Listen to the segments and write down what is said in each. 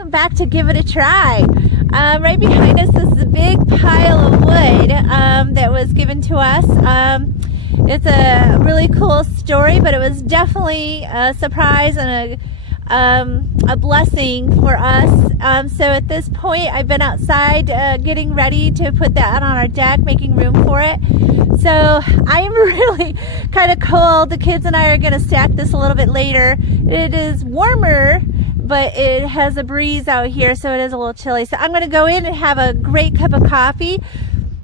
welcome back to Give It a Try. Right behind us is a big pile of wood that was given to us. It's a really cool story, but it was definitely a surprise and a blessing for us. So at this point, I've been outside getting ready to put that on our deck, making room for it. So I am really kind of cold. The kids and I are going to stack this a little bit later. It is warmer, but it has a breeze out here, so it is a little chilly. So I'm going to go in and have a great cup of coffee.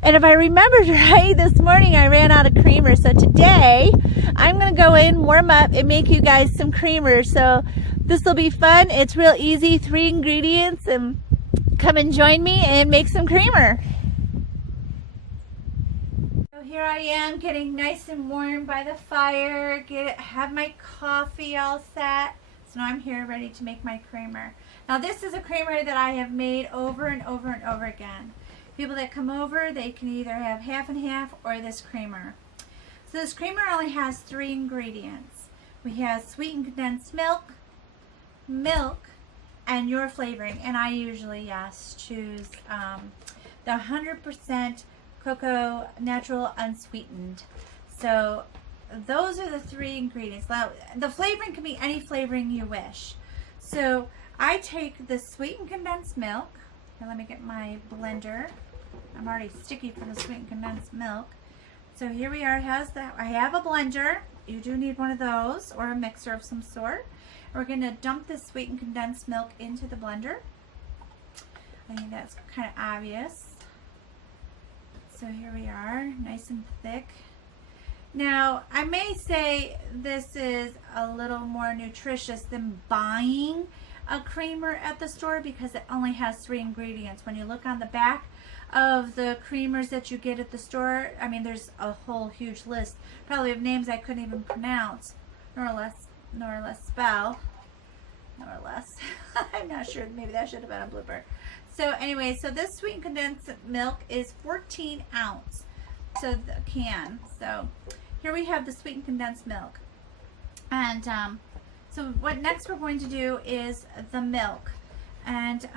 And if I remembered right, this morning I ran out of creamer. So today I'm going to go in, warm up, and make you guys some creamer. So this will be fun. It's real easy, 3 ingredients, and come and join me and make some creamer. So here I am getting nice and warm by the fire, have my coffee all set. So now I'm here ready to make my creamer. Now this is a creamer that I have made over and over and over again. People that come over, they can either have half and half or this creamer. So this creamer only has 3 ingredients. We have sweetened condensed milk, and your flavoring. And I usually, choose the 100% cocoa natural unsweetened. So those are the 3 ingredients. Now, the flavoring can be any flavoring you wish. So I take the sweetened condensed milk. Now let me get my blender. I'm already sticky from the sweetened condensed milk. So here we are. I have a blender. You do need one of those or a mixer of some sort. We're going to dump this sweetened condensed milk into the blender. I think that's kind of obvious. So here we are, nice and thick. Now, I may say this is a little more nutritious than buying a creamer at the store because it only has 3 ingredients. When you look on the back of the creamers that you get at the store, I mean, there's a whole huge list, probably of names I couldn't even pronounce, nor spell. I'm not sure, maybe that should have been a blooper. So anyway, so this sweetened condensed milk is 14 ounce, so the can. So here we have the sweetened condensed milk. And so what next we're going to do is the milk. And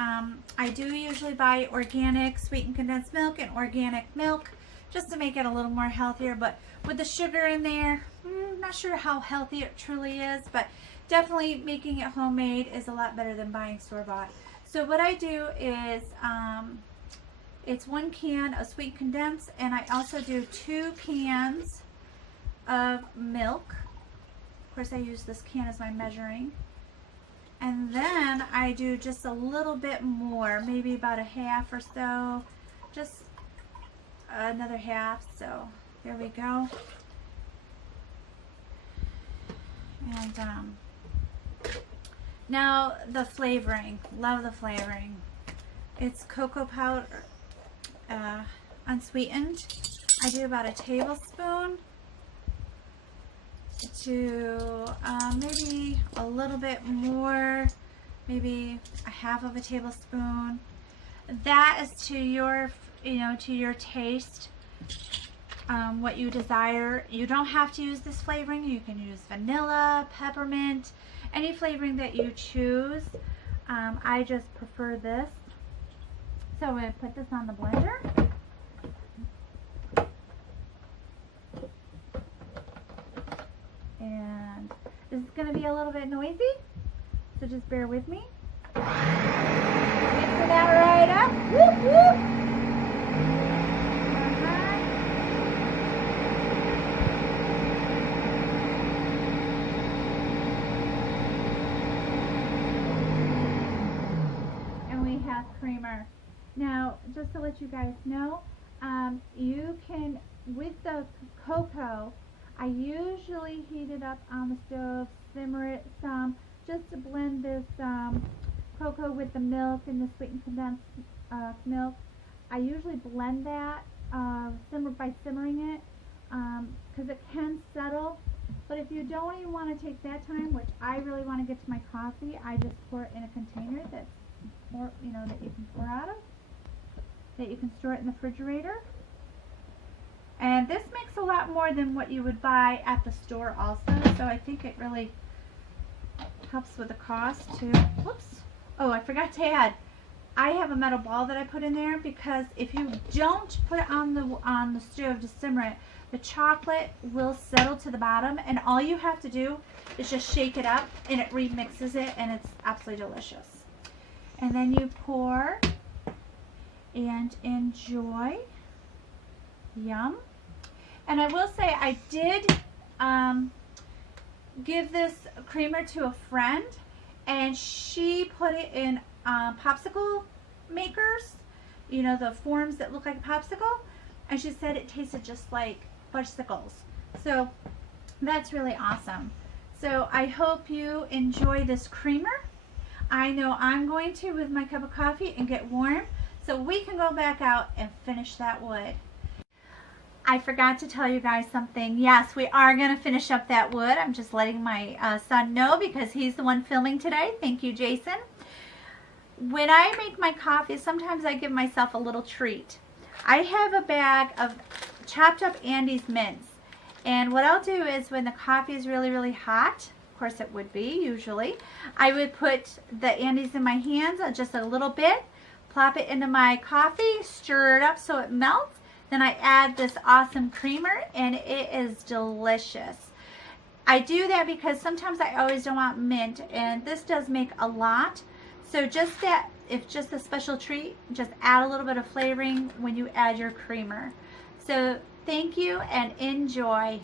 I do usually buy organic sweetened condensed milk and organic milk just to make it a little more healthier. But with the sugar in there, I'm not sure how healthy it truly is, but definitely making it homemade is a lot better than buying store-bought. So what I do is, it's 1 can of sweet condensed, and I also do 2 cans of milk. Of course, I use this can as my measuring. And then I do just a little bit more, maybe about a half or so, just another half. So there we go. And now the flavoring, love the flavoring. It's cocoa powder, unsweetened. I do about a tablespoon to maybe a little bit more, maybe a half of a tablespoon. That is to your, to your taste, what you desire. You don't have to use this flavoring. You can use vanilla, peppermint, any flavoring that you choose. I just prefer this. So I'm going to put this on the blender. And this is going to be a little bit noisy, so just bear with me. Mix that right up. Whoop, whoop. Creamer. Now, just to let you guys know, you can, with the cocoa, I usually heat it up on the stove, simmer it some, just to blend this cocoa with the milk and the sweetened condensed milk. I usually blend that by simmering it because it can settle. But if you don't even want to take that time, which I really want to get to my coffee, I just pour it in a container that's more, that you can pour out of, that you can store it in the refrigerator. And this makes a lot more than what you would buy at the store also, so I think it really helps with the cost too. Whoops. Oh, I forgot to add, I have a metal ball that I put in there because if you don't put it on the stove to simmer it, the chocolate will settle to the bottom, and all you have to do is just shake it up and it remixes it, and it's absolutely delicious. And then you pour and enjoy. Yum. And I will say I did give this creamer to a friend, and she put it in popsicle makers, you know, the forms that look like a popsicle, and she said it tasted just like fudgesicles. So that's really awesome. So I hope you enjoy this creamer. I know I'm going to with my cup of coffee and get warm so we can go back out and finish that wood. I forgot to tell you guys something. Yes, we are going to finish up that wood. I'm just letting my son know because he's the one filming today. Thank you, Jason. When I make my coffee, sometimes I give myself a little treat. I have a bag of chopped up Andes mints. And what I'll do is when the coffee is really, really hot, of course it would be usually, I would put the Andes in my hands just a little bit, plop it into my coffee, stir it up so it melts. Then I add this awesome creamer, and it is delicious. I do that because sometimes I always don't want mint, and this does make a lot. So just that, if just a special treat, just add a little bit of flavoring when you add your creamer. So thank you and enjoy.